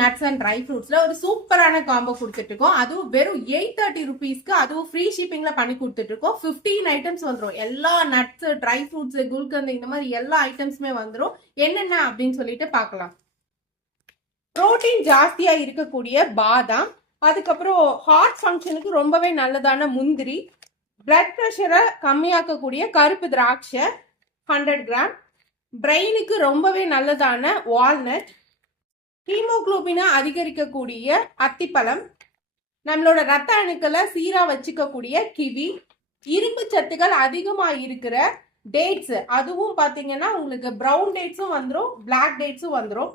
Nuts and try ஃப்ரூட்ஸ்ல ஒரு சூப்பரான combo கொடுத்துட்டு இருக்கோம். அதுவும் வெறும் 830 ருபீஸ்க்கு, அதுவும் ஃப்ரீ ஷிப்பிங்ல பண்ணி கொடுத்துட்டு இருக்கோம். 15 ஐட்டம்ஸ் வந்துடும். எல்லா நட்ஸ், ட்ரை ஃப்ரூட்ஸ், குல்கந்த் இந்த மாதிரி எல்லா ஐட்டம்ஸுமே வந்துடும். என்னென்ன அப்படின்னு சொல்லிட்டு பார்க்கலாம். புரோட்டீன் ஜாஸ்தியா இருக்கக்கூடிய பாதாம், அதுக்கப்புறம் ஹார்ட் ஃபங்க்ஷனுக்கு ரொம்பவே நல்லதான முந்திரி, பிளட் ப்ரெஷரை கம்மியாக்கக்கூடிய கருப்பு திராட்சை 100 கிராம், பிரெயினுக்கு ரொம்பவே நல்லதான வால்நட், ஹீமோகுளோபினை அதிகரிக்கக்கூடிய அத்திப்பழம், நம்மளோட ரத்த அணுக்களை சீரா வச்சுக்கக்கூடிய கிவி, இரும்பு சத்துக்கள் அதிகமா இருக்கிற டேட்ஸ், அதுவும் பாத்தீங்கன்னா உங்களுக்கு ப்ரௌன் டேட்ஸும் வந்துடும், பிளாக் டேட்ஸும் வந்துடும்.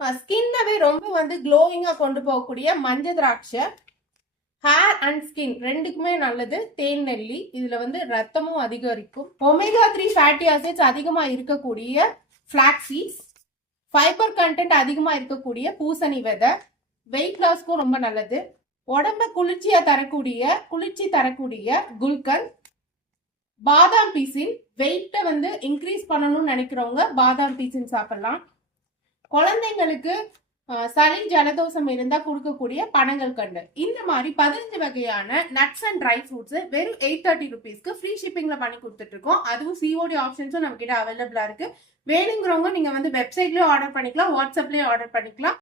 ஸ்கின்னவே ரொம்ப க்ளோயிங்கா கொண்டு போகக்கூடிய மஞ்சள் திராட்சை, ஹேர் அண்ட் ஸ்கின் ரெண்டுக்குமே நல்லது தேன் நெல்லி, இதுல ரத்தமும் அதிகரிக்கும். ஒமேகா 3 ஃபேட்டி ஆசிட்ஸ் அதிகமா இருக்கக்கூடிய ஃபிளாக்ஸ் சீட்ஸ், ஃபைபர் கண்டென்ட் அதிகமா இருக்கக்கூடிய பூசணி விதை, வெயிட் லாஸ்க்கும் ரொம்ப நல்லது. உடம்ப குளிர்ச்சி தரக்கூடிய குல்கந்த், பாதாம் பீசின், வெயிட்டை இன்க்ரீஸ் பண்ணணும்னு நினைக்கிறவங்க பாதாம் பீசின் சாப்பிடலாம். குழந்தைங்களுக்கு சளி ஜலதோஷம் இருந்தா கொடுக்கக்கூடிய பனங்கள் கண்டு. இந்த மாதிரி 15 வகையான நட்ஸ் அண்ட் ட்ரை ஃப்ரூட்ஸ் வெறும் 830 ருபீஸ்க்கு ஃப்ரீ ஷிப்பிங்ல பண்ணி கொடுத்துட்டு இருக்கோம். அதுவும் சிஓடி ஆப்ஷன்ஸும் நம்ம கிட்ட அவைலபிளா இருக்கு. வேணுங்கிறவங்க நீங்க வெப்சைட்லயும் ஆர்டர் பண்ணிக்கலாம், வாட்ஸ்அப்லயும் ஆர்டர் பண்ணிக்கலாம்.